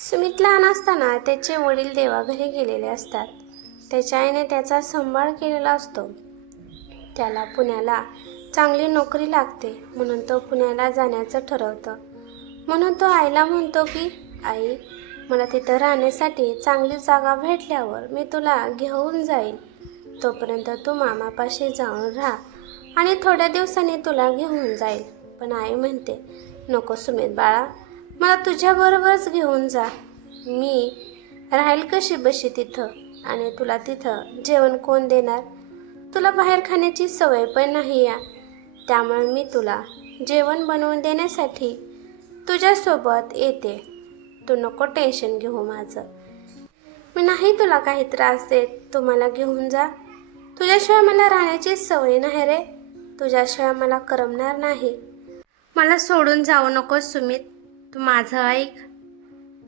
सुमित लहान असताना त्याचे वडील देवाघरी गेलेले असतात. त्याच्या आईने त्याचा सांभाळ केलेला असतो. त्याला पुण्याला चांगली नोकरी लागते म्हणून तो पुण्याला जाण्याचं ठरवतं. म्हणून तो आईला म्हणतो की आई मला तिथं राहण्यासाठी चांगली जागा भेटल्यावर मी तुला घेऊन जाईन. तोपर्यंत तू मामापाशी जाऊन राहा आणि थोड्या दिवसांनी तुला घेऊन जाईल. पण आई म्हणते नको सुमित बाळा मला तुझ्याबरोबरच घेऊन जा. मी राहील कशी बशी तिथं? आणि तुला तिथं जेवण कोण देणार? तुला बाहेर खाण्याची सवय पण नाही या. त्यामुळे मी तुला जेवण बनवून देण्यासाठी तुझ्यासोबत येते. तू नको टेन्शन घेऊ माझं. मी नाही तुला काही त्रास देत. तू मला घेऊन जा. तुझ्याशिवाय मला राहण्याची सवय नाही रे. तुझ्याशिवाय मला करमणार नाही. मला सोडून जाऊ नको सुमित. तू माझं ऐक.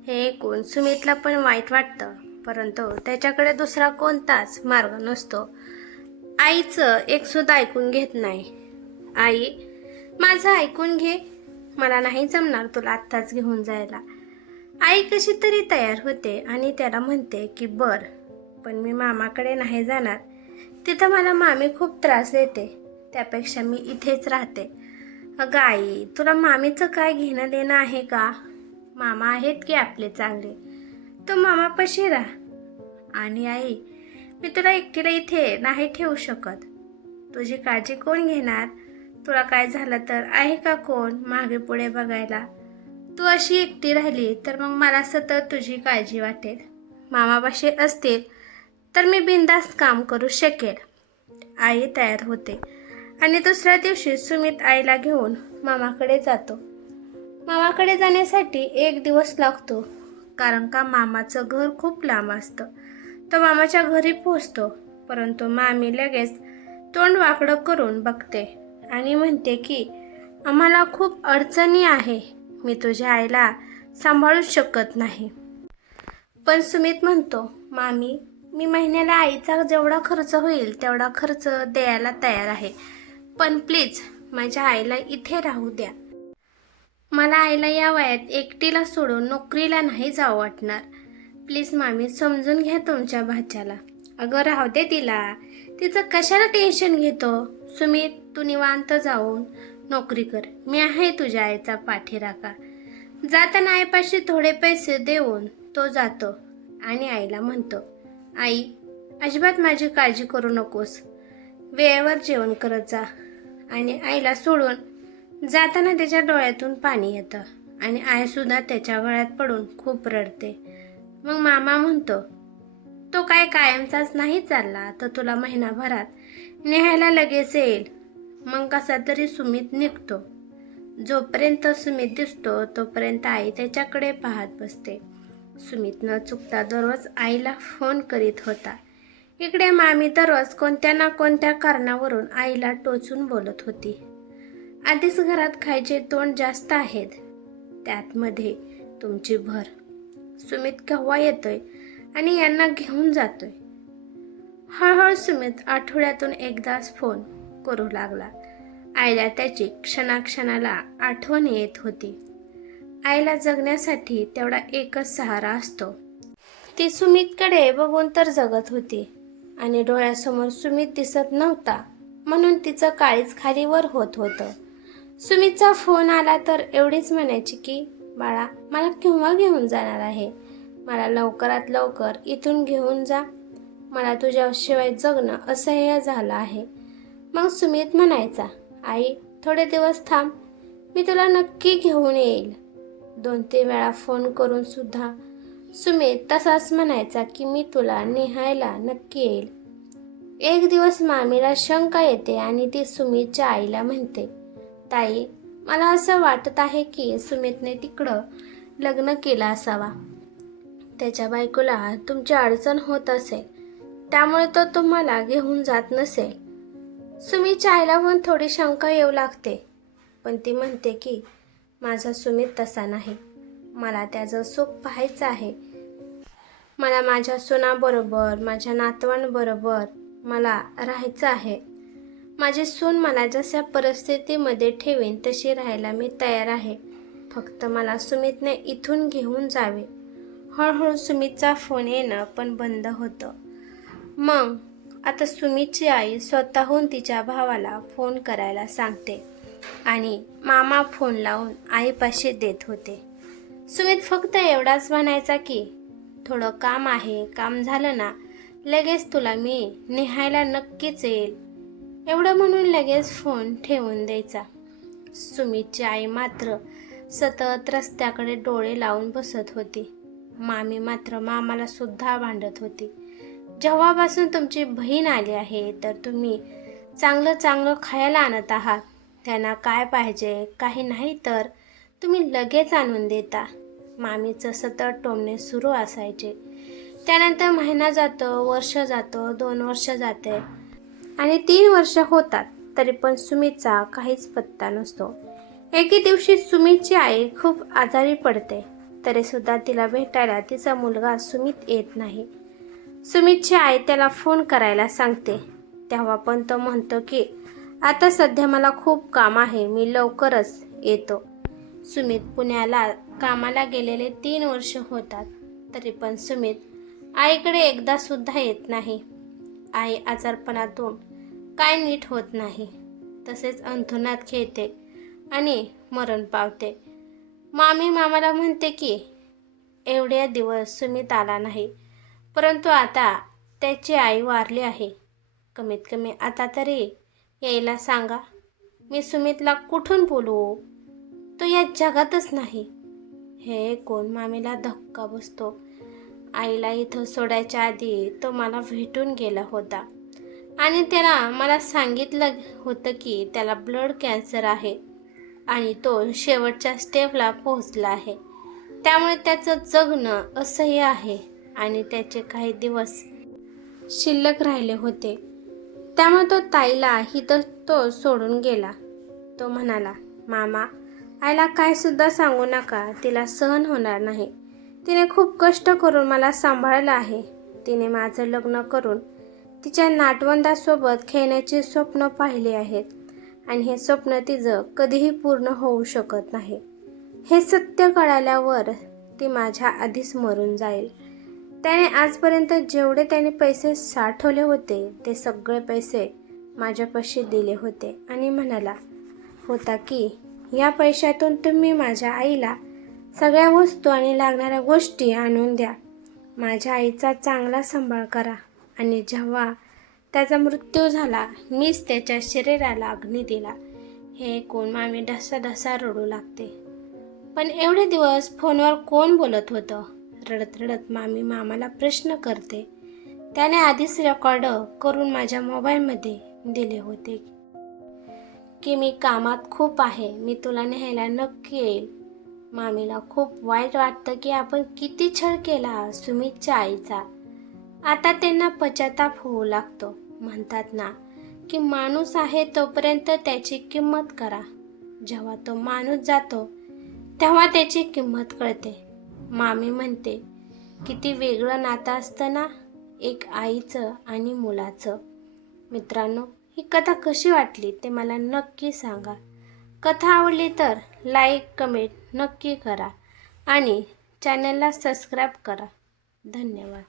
हे ऐकून सुमितला पण वाईट वाटतं. परंतु त्याच्याकडे दुसरा कोणताच मार्ग नसतो. आईचं एक सुद्धा ऐकून घेत नाही. आई माझं ऐकून घे. मला नाही जमणार तुला आत्ताच घेऊन जायला. आई कशी तरी तयार होते आणि त्याला म्हणते की बर पण मी मामाकडे नाही जाणार. तिथं मला मामी खूप त्रास देते. त्यापेक्षा मी इथेच राहते. अगं आई तुला मामीचं काय घेणं देणं आहे का? मामा आहेत की आपले चांगले? तू मामापाशी राहा. आणि आई मी तुला एकटीला इथे नाही ठेवू शकत. तुझी काळजी कोण घेणार? तुला काय झालं तर? आहे का कोण मागे पुढे बघायला? तू अशी एकटी राहिली तर मग मला सतत तुझी काळजी वाटेल. मामापाशी असतील तर मी बिंदास्त काम करू शकेल. आई तयार होते. आणि दुसऱ्या दिवशी सुमित आईला घेऊन मामाकडे जातो. मामाकडे जाण्यासाठी एक दिवस लागतो कारण का मामाचं घर खूप लांब असतं. तो मामाच्या घरी पोचतो परंतु मामी लगेच तोंड वाकडं करून बघते आणि म्हणते की आम्हाला खूप अडचणी आहे. मी तुझ्या आईला सांभाळूच शकत नाही. पण सुमित म्हणतो मामी मी महिन्याला आईचा जेवढा खर्च होईल तेवढा खर्च द्यायला तयार आहे. पण प्लीज माझ्या आईला इथे राहू द्या. मला आईला या वयात एकटीला सोडून नोकरीला नाही जावं वाटणार. प्लीज मामी समजून घ्या तुमच्या भाच्याला. अगं राहू दे तिला. तिचं कशाला टेन्शन घेतो? सुमित तू निवांत जाऊन नोकरी कर. मी आहे तुझ्या आईचा पाठीराखा. जाताना आईपाशी थोडे पैसे देऊन तो जातो आणि आईला म्हणतो आई अजिबात माझी काळजी करू नकोस. वेळेवर जेवण करत जा. आणि आईला सोडून जाताना त्याच्या डोळ्यातून पाणी येतं. आणि आईसुद्धा त्याच्या गळ्यात पडून खूप रडते. मग मामा म्हणतो तो काय कायमचाच नाही चालला तर तुला महिनाभरात न्यायला लगेच येईल. मग कसा तरी सुमित निघतो. जोपर्यंत सुमित दिसतो तोपर्यंत आई त्याच्याकडे पाहत बसते. सुमित न चुकता दररोज आईला फोन करीत होता. इकडे मामी दररोज कोणत्या ना कोणत्या कारणावरून आईला टोचून बोलत होती. आधीच घरात खायचे तोंड जास्त आहेत. त्यातमध्ये तुमची भर. सुमित केव्हा येतोय आणि यांना घेऊन जातोय. हळूहळू सुमित आठवड्यातून एकदाच फोन करू लागला. आईला त्याची क्षणाक्षणाला आठवण येत होती. आईला जगण्यासाठी तेवढा एकच सहारा असतो. ती सुमितकडे बघून तर जगत होती. आणि डोळ्यासमोर सुमित दिसत नव्हता म्हणून तिचं काळीच खालीवर होत होतं. सुमितचा फोन आला तर एवढीच म्हणायची की बाळा मला केव्हा घेऊन जाणार आहे? मला लवकरात लवकर इथून घेऊन जा. मला तुझ्याशिवाय जगणं असह्य झालं आहे. मग सुमित म्हणायचा आई थोडे दिवस थांब. मी तुला नक्की घेऊन येईल. दोन तीन वेळा फोन करून सुद्धा सुमित तसाच म्हणायचा की मी तुला निहायला नक्की येईल. एक दिवस मामीला शंका येते आणि ती सुमितच्या आईला म्हणते ताई मला असं वाटत आहे की सुमितने तिकडं लग्न केलं असावा. त्याच्या बायकोला तुमची अडचण होत असेल त्यामुळे तो तुम्हाला घेऊन जात नसेल. सुमितच्या आईला पण थोडी शंका येऊ लागते पण ती म्हणते की माझा सुमित तसा नाही. मला त्याचं सुख पाहायचं आहे. मला माझ्या सुनाबरोबर माझ्या नातवांबरोबर मला राहायचं आहे. माझे सून मला जशा परिस्थितीमध्ये ठेवेन तशी राहायला मी तयार आहे. फक्त मला सुमितने इथून घेऊन जावे. हळूहळू सुमितचा फोन येणं पण बंद होतं. मग आता सुमितची आई स्वतःहून तिच्या भावाला फोन करायला सांगते आणि मामा फोन लावून आईपाशी देत होते. सुमित फक्त एवढाच म्हणायचा की थोडं काम आहे काम झालं ना लगेच तुला मी निहायला नक्कीच येईल. एवढं म्हणून लगेच फोन ठेवून द्यायचा. सुमितची आई मात्र सतत रस्त्याकडे डोळे लावून बसत होती. मामी मात्र मामाला सुद्धा भांडत होती. जेव्हापासून तुमची बहीण आली आहे तर तुम्ही चांगलं चांगलं खायला आणत आहात. त्यांना काय पाहिजे काही नाही तर तुम्ही लगेच आणून देता. मामीचं सतत टोमणे सुरू असायचे. त्यानंतर महिना जातो वर्ष जातो दोन वर्ष जाते आणि तीन वर्ष होतात तरी पण सुमितचा काहीच पत्ता नसतो. एके दिवशी सुमितची आई खूप आजारी पडते तरी सुद्धा तिला भेटायला तिचा मुलगा सुमित येत नाही. सुमितची आई त्याला फोन करायला सांगते. तेव्हा पण तो म्हणतो की आता सध्या मला खूप काम आहे मी लवकरच येतो. सुमित पुण्याला कामाला गेलेले तीन वर्ष होतात. तरी पण सुमित आईकडे एकदा सुद्धा येत नाही. आई आजारपणातून काय नीट होत नाही. तसेच अंथरुणात खेळते आणि मरण पावते. मामी मामाला म्हणते की एवढ्या दिवस सुमित आला नाही परंतु आता त्याची आई वारली आहे. कमीत कमी आता तरी यायला सांगा. मी सुमितला कुठून बोलू तो या जगातच नाही. हे ऐकून मामीला धक्का बसतो? आईला इथं सोडायच्या आधी तो मला भेटून गेला होता. आणि त्याला मला सांगितलं होतं की त्याला ब्लड कॅन्सर आहे आणि तो शेवटच्या स्टेपला पोहोचला आहे. त्यामुळे त्याचं जगणं असह्य आहे आणि त्याचे काही दिवस शिल्लक राहिले होते. त्यामुळे तो ताईला हिथं तो सोडून गेला. तो म्हणाला मामा आईला काय सुद्धा सांगू नका. तिला सहन होणार नाही. तिने खूप कष्ट करून मला सांभाळलं आहे. तिने माझं लग्न करून तिच्या नाटवंदासोबत खेळण्याची स्वप्न पाहिली आहेत. आणि हे स्वप्न तिचं कधीही पूर्ण होऊ शकत नाही. हे सत्य कळाल्यावर ती माझ्या आधीच मरून जाईल. त्याने आजपर्यंत जेवढे त्याने पैसे साठवले होते ते सगळे पैसे माझ्यापाशी दिले होते. आणि म्हणाला होता की या पैशातून तुम्ही माझ्या आईला सगळ्या वस्तू आणि लागणाऱ्या गोष्टी आणून द्या. माझ्या आईचा चांगला सांभाळ करा आणि जेव्हा त्याचा मृत्यू झाला मीच त्याच्या शरीराला अग्नी दिला. हे कोण मामी ढसा ढसा रडू लागते. पण एवढे दिवस फोनवर कोण बोलत होतं? रडत रडत मामी मामाला प्रश्न करते. त्याने आधीच रेकॉर्ड करून माझ्या मोबाईलमध्ये दिले होते. की मी कामात खूप आहे. मी तुला न्यायला नक्की येईल. मामीला खूप वाईट वाटतं की आपण किती छळ केला सुमितच्या आईचा. आता त्यांना पश्चाताप होऊ लागतो. म्हणतात ना की माणूस आहे तोपर्यंत त्याची किंमत करा. जेव्हा तो माणूस जातो तेव्हा त्याची किंमत कळते. मामी म्हणते किती वेगळं नातं असतं ना एक आईचं आणि मुलाचं. मित्रांनो ही कथा कशी वाटली ते मला नक्की सांगा. कथा आवडली तर लाईक कमेंट नक्की करा आणि चॅनलला सबस्क्राईब करा. धन्यवाद.